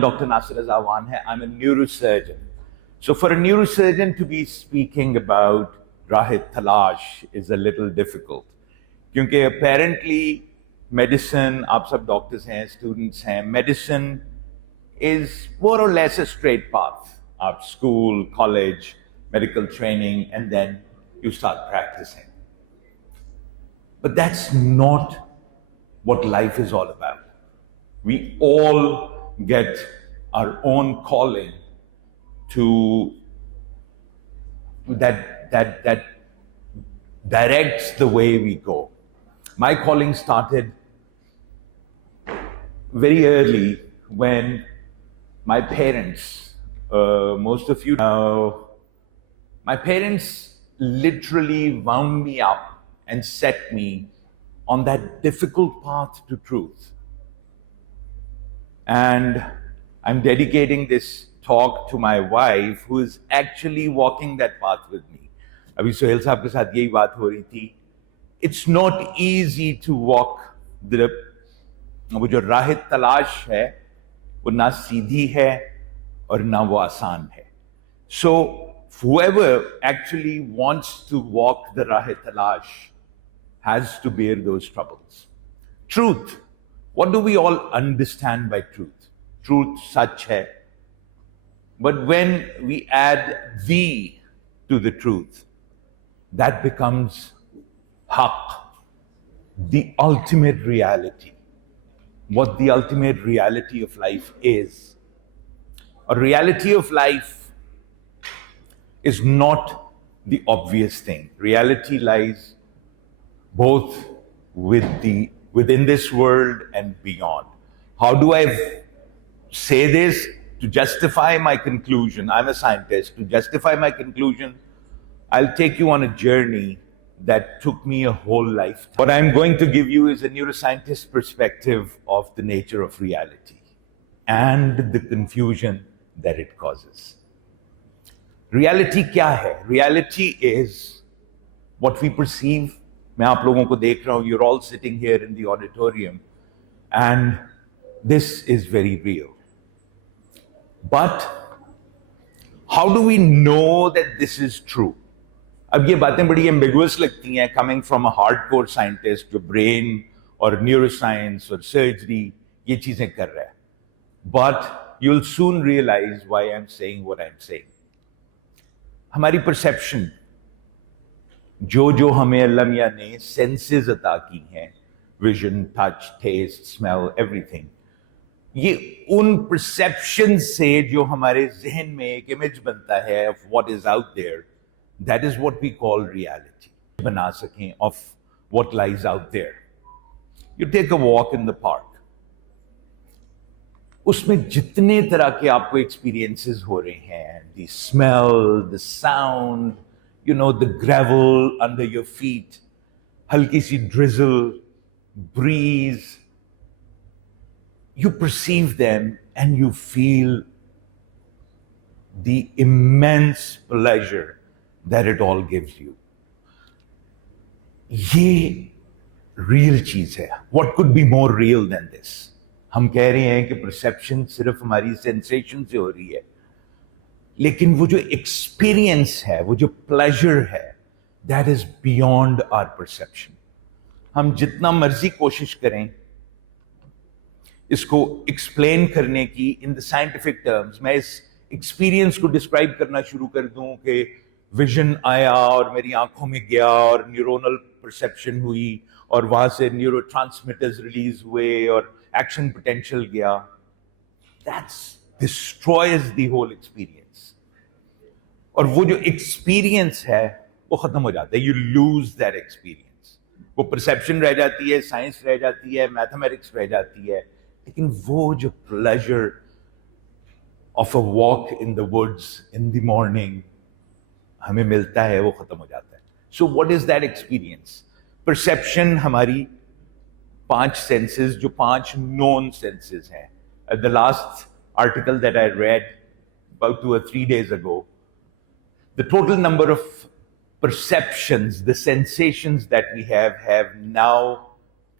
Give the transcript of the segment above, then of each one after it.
Dr. Nasir Azawan hai. I'm a neurosurgeon. So for a neurosurgeon to be speaking about Rahit Talash is a little difficult. क्योंकि apparently medicine, आप सब doctors हैं, students हैं, medicine is more or less a straight path. Up school, college, medical training, and then you start practicing. But that's not what life is all about. We all get our own calling to that directs the way we go. My calling started very early when my parents, most of you know, my parents literally wound me up and set me on that difficult path to truth. And I'm dedicating this talk to my wife, who is actually walking that path with me. अभी सोहेल साहब के साथ यही बात हो रही थी. It's not easy to walk the वो जो राह तलाश है वो ना सीधी है और ना वो आसान है. So whoever actually wants to walk the राह तलाश has to bear those troubles. Truth. What do we all understand by truth? Truth such hai. But when we add the to the truth, that becomes haqq, the ultimate reality. What the ultimate reality of life is. A reality of life is not the obvious thing. Reality lies both within this world and beyond. How do I say this? To justify my conclusion, I'm a scientist. To justify my conclusion, I'll take you on a journey that took me a whole lifetime. What I'm going to give you is a neuroscientist perspective of the nature of reality and the confusion that it causes. Reality क्या है? Reality is what we perceive. मैं आप लोगों को देख रहा हूँ, you're all sitting here in the auditorium, and this is very real. But how do we know that this is true? अब ये बातें बड़ी ambiguous लगती हैं coming from a hardcore scientist जो brain और neuroscience और surgery ये चीजें कर रहा है. But you'll soon realize why I'm saying what I'm saying. हमारी perception जो हमें अल्लाह मियां ने सेंसेस अता की हैं, vision, touch, taste, smell, everything, ये उन परसेप्शन से जो हमारे जहन में एक इमेज बनता है of what is out there, that is what we call reality, बना सकें of what lies out there. You take a walk in the park, उसमें जितने तरह के आपको एक्सपीरियंसेस हो रहे हैं, the smell, the sound, you know, the gravel under your feet, halki si drizzle, breeze, you perceive them and you feel the immense pleasure that it all gives you. ये real चीज है. What could be more real than this? हम कह रहे हैं कि perception सिर्फ हमारी sensation से हो रही है, लेकिन वो जो एक्सपीरियंस है, वो जो प्लेजर है, that is beyond our perception. हम जितना मर्जी कोशिश करें इसको एक्सप्लेन करने की इन द साइंटिफिक टर्म्स, मैं इस एक्सपीरियंस को डिस्क्राइब करना शुरू कर दूं कि विजन आया और मेरी आंखों में गया और न्यूरोनल परसेप्शन हुई और वहां से न्यूरोट्रांसमिटर्स रिलीज हुए और एक्शन पोटेंशियल गया, that's destroys the whole experience. और वो जो एक्सपीरियंस है वो खत्म हो जाता है. You lose that experience. वो परसेप्शन रह जाती है, साइंस रह जाती है, मैथमेटिक्स रह जाती है, लेकिन वो जो pleasure of a walk in the woods in the morning हमें मिलता है वो खत्म हो जाता है. So what is that experience? Perception हमारी 5 सेंसेस, जो 5 नोन सेंसेस हैं. The last article that I read about 2 or 3 days ago, the total number of perceptions, the sensations that we have now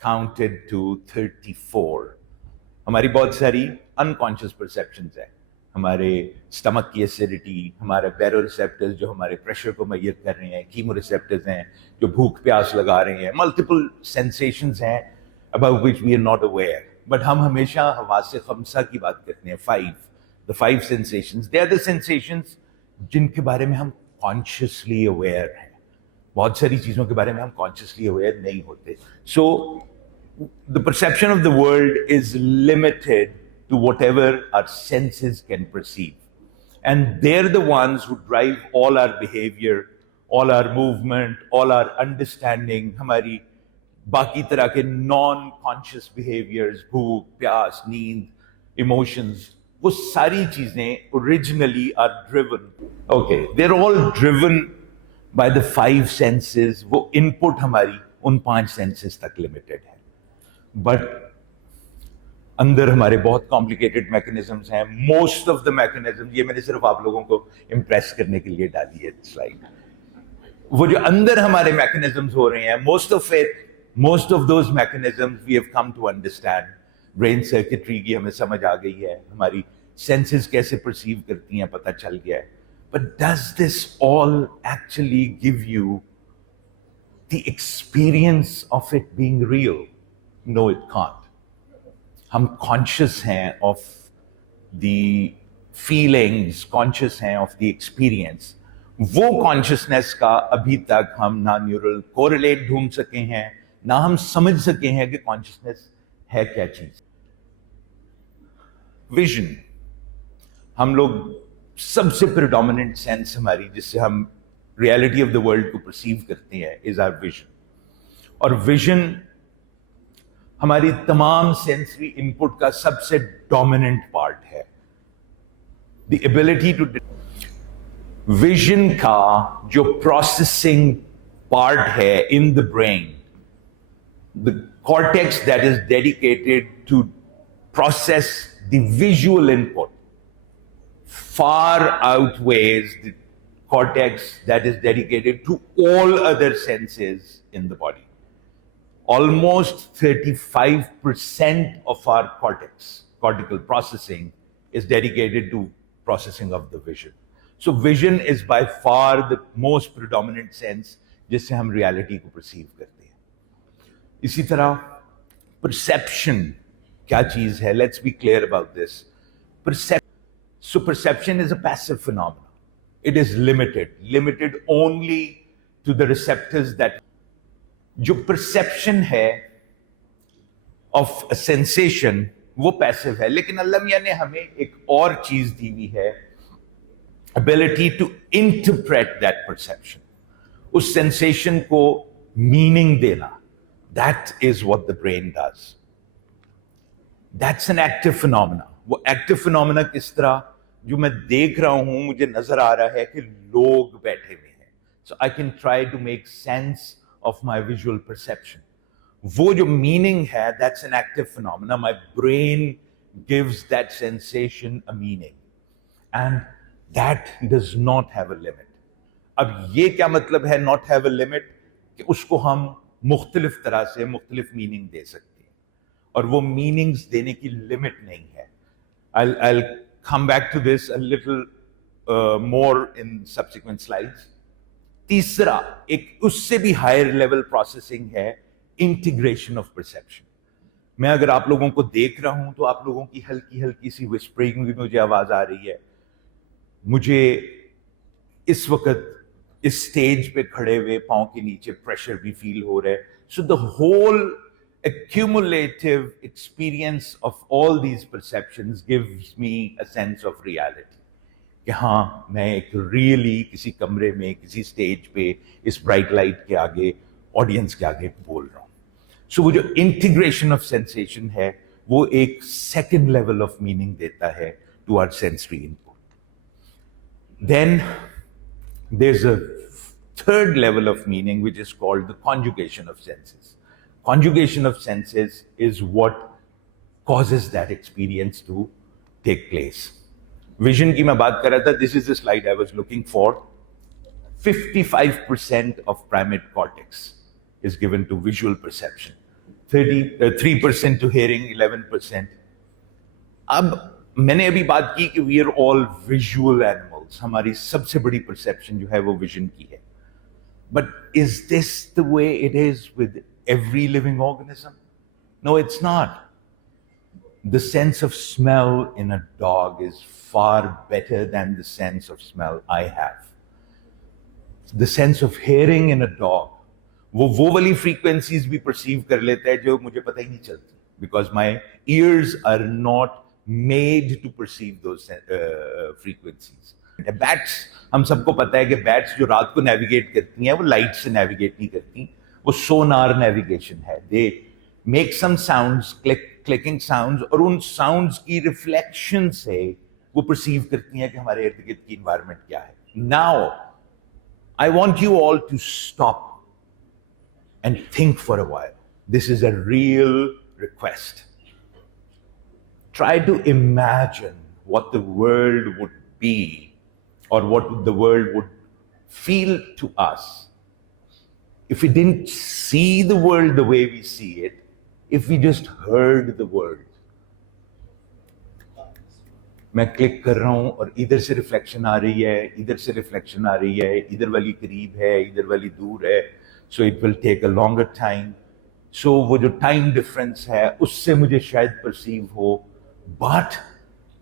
counted to 34. हमारी बहुत सारी unconscious perceptions हैं। हमारे स्टमक की एसिडिटी, हमारे बैरो रिसेप्टर्स जो हमारे प्रेशर को मेजर कर रहे हैं, कीमो रिसेप्टर्स हैं जो भूख प्यास लगा रहे हैं, मल्टीपल सेंसेशंस हैं about which we are not aware. But हम हमेशा हवास खमसा की बात करते हैं, the five sensations. They are the sensations जिनके बारे में हम कॉन्शियसली अवेयर हैं। बहुत सारी चीजों के बारे में हम कॉन्शियसली अवेयर नहीं होते। So the perception of the world is limited to whatever our senses can perceive. And they're the ones who drive all our behavior, all our movement, all our understanding, हमारी बाकी तरह के non-conscious behaviors, भूख, प्यास, नींद, emotions, वो सारी चीजें originally are driven. Okay, they're all driven by the five senses. वो input हमारी उन 5 senses तक limited है. But अंदर हमारे बहुत कॉम्प्लिकेटेड मैकेनिज्म्स हैं। मोस्ट ऑफ द मैकेनिज्म, ये मैंने सिर्फ आप लोगों को इम्प्रेस करने के लिए डाली है स्लाइड। वो जो अंदर हमारे मैकेनिज्म्स हो रहे हैं, most of those mechanisms we have come to understand. Brain circuitry की हमें समझ आ गई है, हमारी सेंसेस कैसे परसीव करती हैं पता चल गया है। But does this all actually give you the experience of it being real? No, it can't. हम कॉन्शियस हैं ऑफ द फीलिंग्स, कॉन्शियस हैं ऑफ द एक्सपीरियंस। वो कॉन्शियसनेस का अभी तक हम ना न्यूरल कोरिलेट ढूंढ सके हैं, ना हम समझ सके हैं कि कॉन्शियसनेस है क्या चीज। विजन, हम लोग सबसे प्रिडोमिनेंट सेंस हमारी जिससे हम रियलिटी ऑफ द वर्ल्ड को परसीव करते हैं इज आवर विजन। और विजन हमारी तमाम सेंसरी इनपुट का सबसे डोमिनेंट पार्ट है। द एबिलिटी टू विजन का जो प्रोसेसिंग पार्ट है in the brain, the cortex that is dedicated to process the visual input far outweighs the cortex that is dedicated to all other senses in the body. Almost 35% of our cortical processing is dedicated to processing of the vision. So vision is by far the most predominant sense जिससे हम reality को perceive करते हैं। इसी तरह perception क्या चीज है? Let's be clear about this. So perception is a passive phenomenon. It is limited only to the receptors that जो perception है of a sensation वो passive है, लेकिन अल्लाह मियां ने हमें एक और चीज दी हुई है, ability to interpret that perception, उस sensation को meaning देना. That is what the brain does. That's an active phenomena. वो एक्टिव फिनोमेना किस तरह? जो मैं देख रहा हूं, मुझे नजर आ रहा है कि लोग बैठे हुए हैं, so I can try to make sense of my visual perception. वो जो मीनिंग है, that's an active phenomena. My brain gives that sensation a meaning and that does not have a limit. अब ये क्या मतलब है नॉट हैव अ लिमिट? कि उसको हम मुख्तलिफ तरह से मुख्तलिफ मीनिंग दे सकते हैं और वो मीनिंग्स देने की लिमिट नहीं है। I'll come back to this a little more in subsequent slides. तीसरा, एक उससे भी हायर लेवल प्रोसेसिंग है इंटीग्रेशन ऑफ परसेप्शन। मैं अगर आप लोगों को देख रहा हूं तो आप लोगों की हल्की हल्की सी विस्परिंग भी मुझे आवाज आ रही है। मुझे इस वक्त इस स्टेज पे खड़े हुए पांव के नीचे प्रेशर भी फील हो रहा है। So the whole accumulative experience of all these perceptions gives me a sense of reality. कि हाँ, मैं एक really किसी कमरे में, किसी स्टेज पे, इस ब्राइट लाइट के आगे, ऑडियंस के आगे बोल रहा हूँ। सो वो जो इंटीग्रेशन ऑफ सेंसेशन है, वो एक सेकेंड लेवल ऑफ मीनिंग देता है to our sensory input. Then there's a third level of meaning which is called the conjugation of senses. Conjugation of senses is what causes that experience to take place. Vision की मैं बात कर रहा था. This is the slide I was looking for. 55% of primate cortex is given to visual perception. 3% to hearing, 11%. अब मैंने अभी बात की कि we are all visual animals, हमारी सबसे बड़ी परसेप्शन जो है वो विजन की है. But is this the way it is with every living organism? No, it's not. The sense of smell in a dog is far better than the sense of smell I have. The sense of hearing in a dog, वो वाली frequencies भी perceive कर लेता है जो मुझे पता ही नहीं चलती, because my ears are not made to perceive those frequencies. Bats, हम सबको पता है कि bats जो रात को navigate करती हैं वो light से navigate नहीं करती, वो sonar navigation है. They make some sounds, clicking sounds, और उन sounds की reflection से वो perceive करती हैं कि हमारे इर्द गिर्द की environment क्या है. Now, I want you all to stop and think for a while. This is a real request. Try to imagine what the world would be, or what the world would feel to us if we didn't see the world the way we see it, if we just heard the world. मैं क्लिक कर रहा हूं और इधर से रिफ्लेक्शन आ रही है, इधर से रिफ्लेक्शन आ रही है, इधर वाली करीब है, इधर वाली दूर है, so it will take a longer time. So वो जो टाइम डिफरेंस है उससे मुझे शायद परसीव हो, but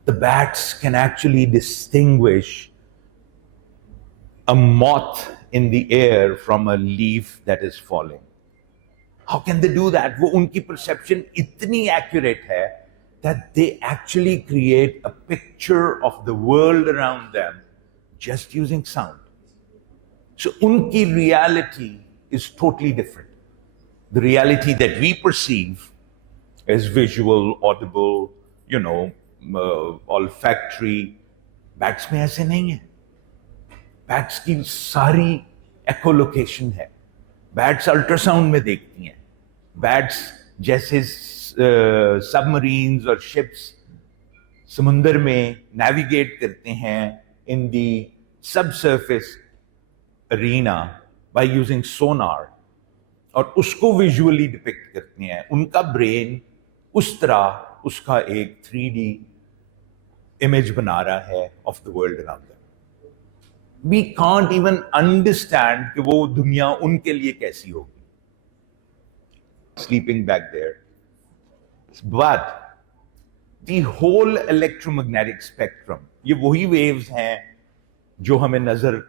the bats can actually distinguish a moth in the air from a leaf that is falling. How can they do that? वो उनकी perception इतनी accurate है that they actually create a picture of the world around them just using sound. So उनकी reality is totally different. The reality that we perceive as visual, audible, olfactory, bats में ऐसे नहीं है. बैट्स की सारी एकोलोकेशन है. बैट्स अल्ट्रासाउंड में देखती हैं. बैट्स जैसे सबमरीन्स और शिप्स समुंदर में नेविगेट करते हैं इन दी सबसर्फेस अरीना बाय यूजिंग सोनार, और उसको विजुअली डिपिक्ट करते हैं. उनका ब्रेन उस तरह उसका एक 3D इमेज बना रहा है of the world around them. We can't even understand कि वो दुनिया उनके लिए कैसी होगी. Sleeping back there. But the whole electromagnetic spectrum, ये वही waves हैं जो हमें नजर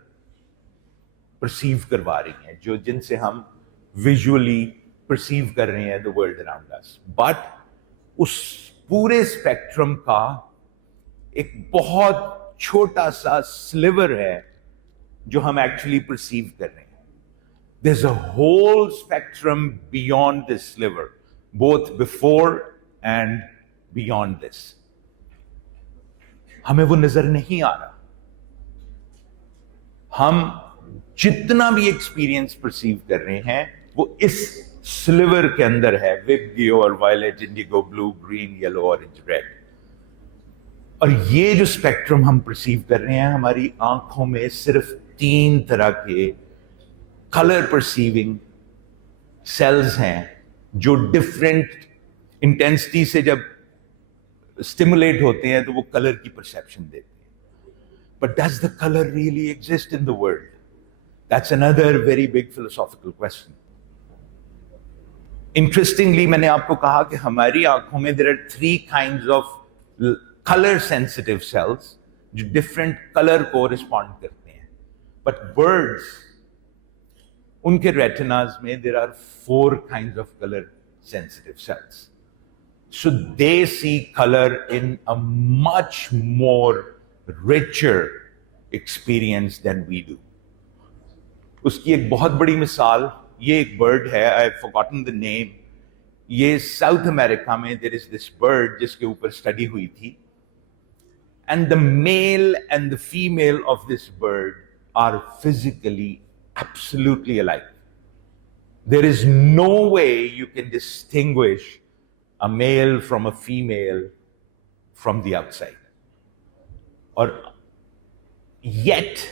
perceive करवा रही हैं, जो जिनसे हम visually perceive कर रहे हैं the world around us. But उस पूरे spectrum का एक बहुत छोटा सा sliver है जो हम एक्चुअली परसीव कर रहे हैं. There's a whole spectrum beyond this sliver, both before and beyond this. हमें वो नजर नहीं आ रहा. हम जितना भी एक्सपीरियंस परसीव कर रहे हैं वो इस स्लिवर के अंदर है, विबगियो और violet, indigo, blue, green, yellow, orange, red. और ये जो स्पेक्ट्रम हम परसीव कर रहे हैं, हमारी आंखों में सिर्फ 3 तरह के कलर परसीविंग सेल्स हैं जो डिफरेंट इंटेंसिटी से जब स्टिमुलेट होते हैं तो वो कलर की परसेप्शन देते हैं. But does the colour really exist in the world? That's another very big philosophical question. Interestingly मैंने आपको कहा कि हमारी आंखों में there are 3 kinds of colour sensitive cells जो डिफरेंट कलर को रिस्पॉन्ड करते हैं. बट बर्ड्स, उनके रेटिनाज में there are 4 kinds of colour sensitive cells. So they see color in a much more richer experience than we do. उसकी एक बहुत बड़ी मिसाल, ये एक बर्ड है, I have forgotten the name. ये साउथ अमेरिका में there is this bird जिसके ऊपर स्टडी हुई थी. And the male and the female of this bird are physically absolutely alike. There is no way you can distinguish a male from a female from the outside. Or yet,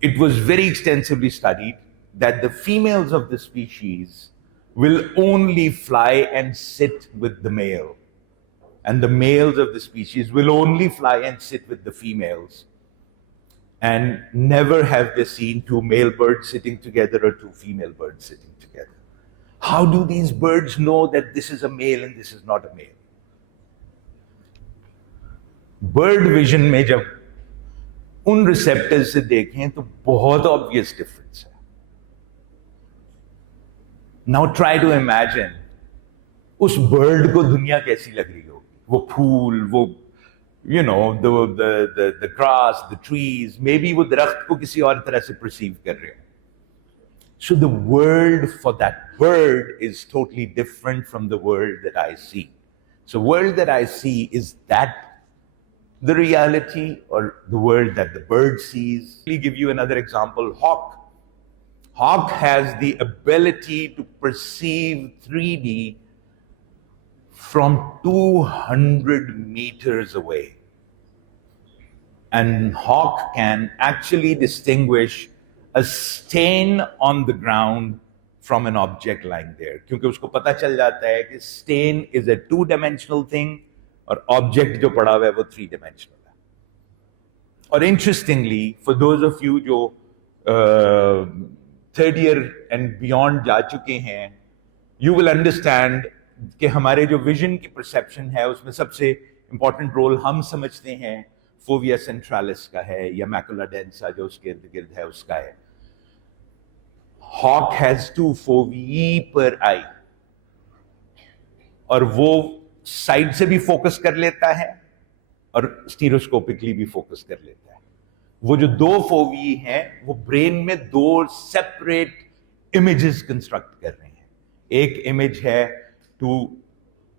it was very extensively studied that the females of the species will only fly and sit with the male. and the males of the species will only fly and sit with the females, and never have they seen two male birds sitting together or two female birds sitting together. How do these birds know that this is a male and this is not a male? Bird vision में जब उन रिसेप्टर से देखें तो बहुत obvious difference है. Now try to imagine उस बर्ड को दुनिया कैसी लग रही होगी. वो फूल, वो the grass, the trees, maybe वो दरख्त को किसी और तरह से perceive कर रहे हो. So the world for that bird is totally different from the world that I see. So world that I see, is that the reality or the world that the bird sees? Let me give you another example. Hawk. Hawk has the ability to perceive 3D from 200 meters away. And hawk can actually distinguish a stain on the ground from an object lying there. क्योंकि उसको पता चल जाता है कि stain is a two-dimensional thing और object जो पड़ा हुआ है वो three-dimensional है. और interestingly, for those of you जो third year and beyond जा चुके हैं, you will understand कि हमारे जो विजन की परसेप्शन है उसमें सबसे इंपॉर्टेंट रोल हम समझते हैं फोविया सेंट्रालिस का है या मैकुला डेंसा जो उसके इर्द गिर्द है उसका है. हॉक हैज 2 फोवियाe पर आई और वो साइड से भी फोकस कर लेता है और स्टीरियोस्कोपिकली भी फोकस कर लेता है. वो जो 2 फोवियाe हैं वो ब्रेन में 2 सेपरेट इमेजेस कंस्ट्रक्ट कर रहे हैं. एक इमेज है to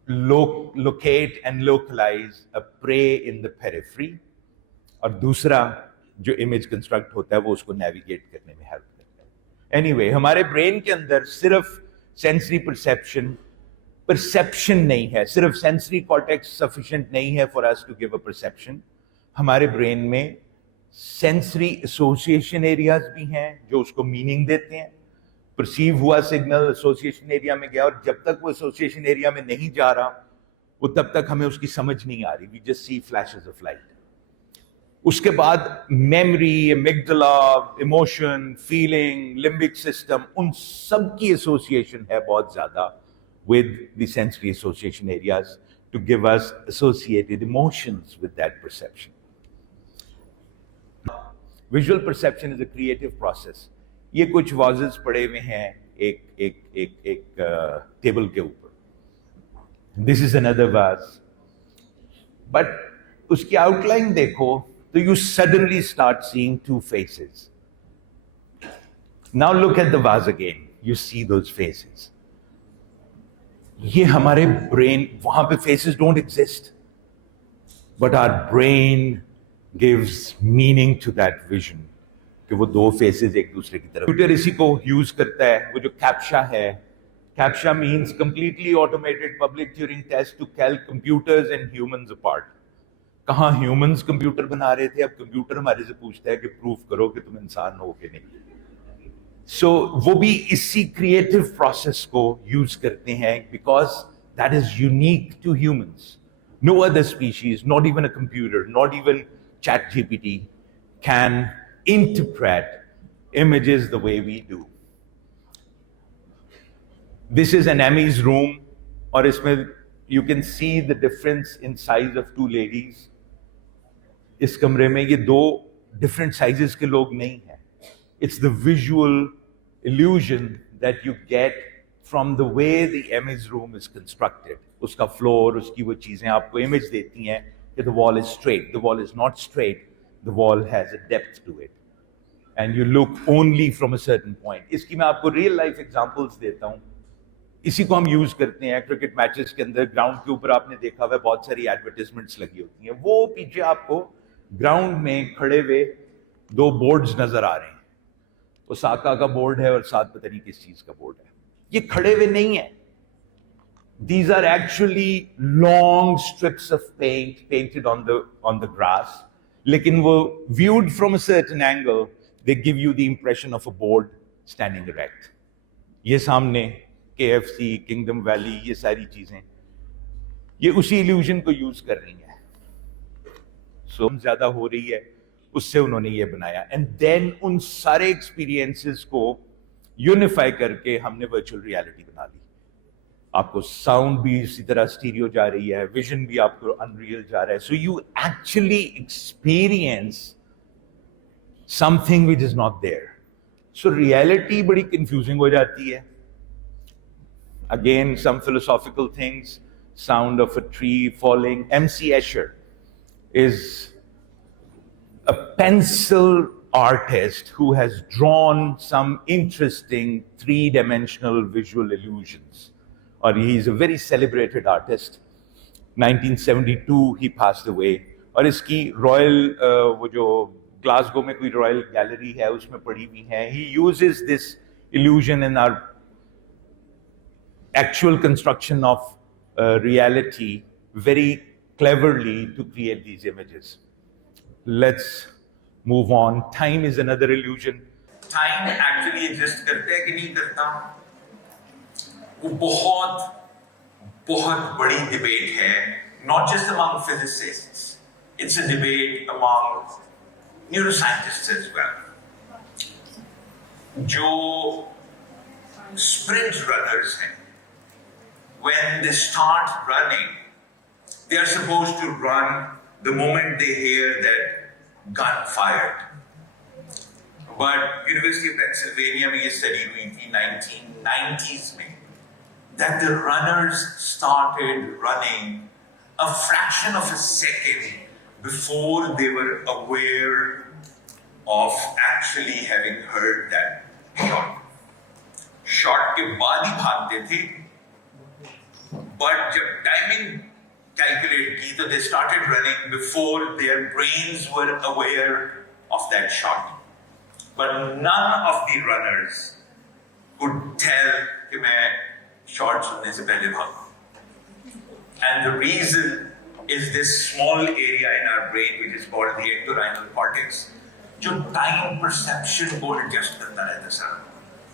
locate and localize a prey in the periphery, और दूसरा जो इमेज कंस्ट्रक्ट होता है वो उसको नेविगेट करने में हेल्प करता है. एनीवे, हमारे ब्रेन के अंदर सिर्फ सेंसरी परसेप्शन नहीं है, सिर्फ सेंसरी कॉर्टेक्स सफिशिएंट नहीं है for us to give a perception. हमारे ब्रेन में सेंसरी एसोसिएशन एरियाज भी हैं जो उसको मीनिंग देते हैं. परसीव हुआ सिग्नल एसोसिएशन एरिया में गया और जब तक वो एसोसिएशन एरिया में नहीं जा रहा वो तब तक हमें उसकी समझ नहीं आ रही. We just see flashes of light. उसके बाद memory, amygdala, emotion, feeling, limbic system, उन सब की एसोसिएशन है बहुत ज्यादा with the sensory association areas to give us associated emotions with that perception. Visual perception is a creative process. ये कुछ वाजेस पड़े हुए हैं एक टेबल के ऊपर. This is another vase, but उसकी आउटलाइन देखो तो you suddenly start seeing 2 faces. Now look at the vase again, you see those faces. ये हमारे ब्रेन, वहां पे faces don't exist, but our brain gives meaning to that vision कि वो 2 फेसेस एक दूसरे की तरफ. कंप्यूटर इसी को यूज करता है. वो जो कैप्शा है, captcha means completely automated public Turing test to tell computers and humans apart. कहां ह्यूमंस कंप्यूटर बना रहे थे, अब कंप्यूटर हमारे से पूछता है कि प्रूफ करो कि तुम इंसान हो कि नहीं. सो वो भी इसी क्रिएटिव प्रोसेस को यूज करते हैं because that is unique to humans. No other species, not even a computer, not even ChatGPT can interpret images the way we do. This is an Emmy's room, और इसमें you can see the difference in size of 2 ladies. इस कमरे में ये 2 different sizes के लोग नहीं हैं. It's the visual illusion that you get from the way the Emmy's room is constructed. उसका floor, उसकी वो चीजें आपको image देती हैं कि the wall is straight. The wall is not straight. The wall has a depth to it, and you look only from a certain point. इसकी मैं आपको real life examples देता हूँ. इसी को हम यूज करते हैं क्रिकेट मैचेस के अंदर. ग्राउंड के ऊपर आपने देखा हुआ बहुत सारी एडवर्टाइजमेंट्स लगी होती हैं. वो पीछे आपको ग्राउंड में खड़े हुए 2 बोर्ड्स नजर आ रहे हैं. ओसाका का बोर्ड है और साथ पता नहीं किस चीज का बोर्ड है. ये खड़े हुए नहीं है. These are actually long strips of paint painted on the grass. लेकिन वो viewed from a certain angle, they give you the impression of a board standing erect. ये सामने KFC, Kingdom Valley, ये सारी चीजें. ये उसी इल्यूजन को यूज कर रही है। सो ज्यादा हो रही है, उससे उन्होंने ये बनाया, एंड देन उन सारे एक्सपीरियंसेस को यूनिफाई करके हमने वर्चुअल रियलिटी बना ली। आपको साउंड भी इसी तरह स्टीरियो जा रही है, विजन भी आपको अनरियल जा रहा है, so you actually experience something which is not there. So reality बड़ी कंफ्यूजिंग हो जाती है। Again some philosophical things, sound of a tree falling. M.C. Escher is a pencil artist who has drawn some interesting three-dimensional visual illusions. Or he's a very celebrated artist. 1972 he passed away. और इसकी रॉयल वो जो ग्लासगो में कोई royal gallery है उसमें पड़ी हुई है. He uses this illusion in our actual construction of reality very cleverly to create these images. Let's move on. Time is another illusion. Time actually exist करता है कि नहीं करता, वो बहुत बड़ी debate है, not just among physicists, it's a debate among neuroscientists as well. जो sprint runners हैं, when they start running, they are supposed to run the moment they hear that gun fired. But University of Pennsylvania में ये study हुई थी 1990s में, that the runners started running a fraction of a second before they were aware of actually having heard that shot. Shot के बाद ही भागते थे, but जब टाइमिंग कैलकुलेट की तो they started running before their brains were aware of that shot. But none of the runners could tell कि मैं शॉट सुनने से पहले भागूं. And the reason is this small area in our brain which is called the entorhinal cortex, जो time perception को एडजस्ट करता रहता है.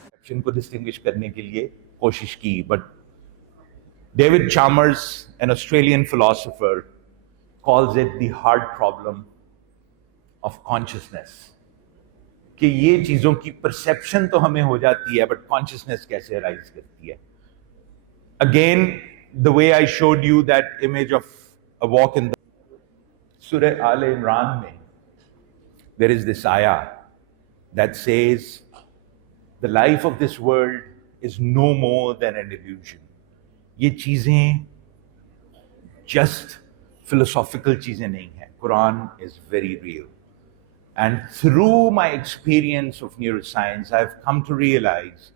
परसेप्शन को डिस्टिंग्विश करने के लिए कोशिश की, but David Chalmers, an Australian philosopher, calls it the hard problem of consciousness. कि ये चीजों की परसेप्शन तो हमें हो जाती है, बट कॉन्शियसनेस कैसे राइज करती है. Again, the way I showed you that image of a walk in the Surah Al Imran mein, there is this ayah that says, the life of this world is no more than an illusion. ये चीजें just philosophical चीजें नहीं हैं. Quran is very real. And through my experience of neuroscience, I've come to realize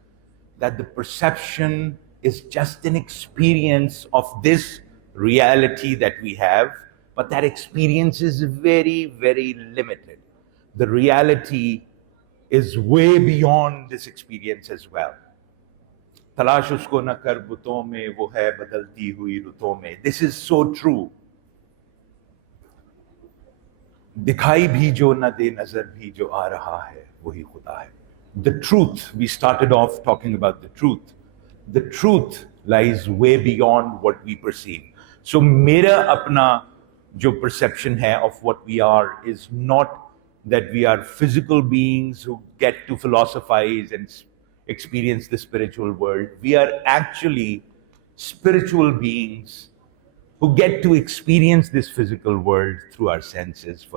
that the perception is just an experience of this reality that we have, but that experience is very, very limited. The reality is way beyond this experience as well. तलाश उसको न कर बुतों में, वो है बदलती हुई रुतों में. This is so true. दिखाई भी जो न दे नजर भी जो आ रहा है वही खुदा है. The truth, we started off talking about the truth. The truth lies way beyond what we perceive. So मेरा अपना जो perception है of what we are is not that we are physical beings who get to philosophize and experience the spiritual world. We are actually spiritual beings who get to experience this physical world through our senses.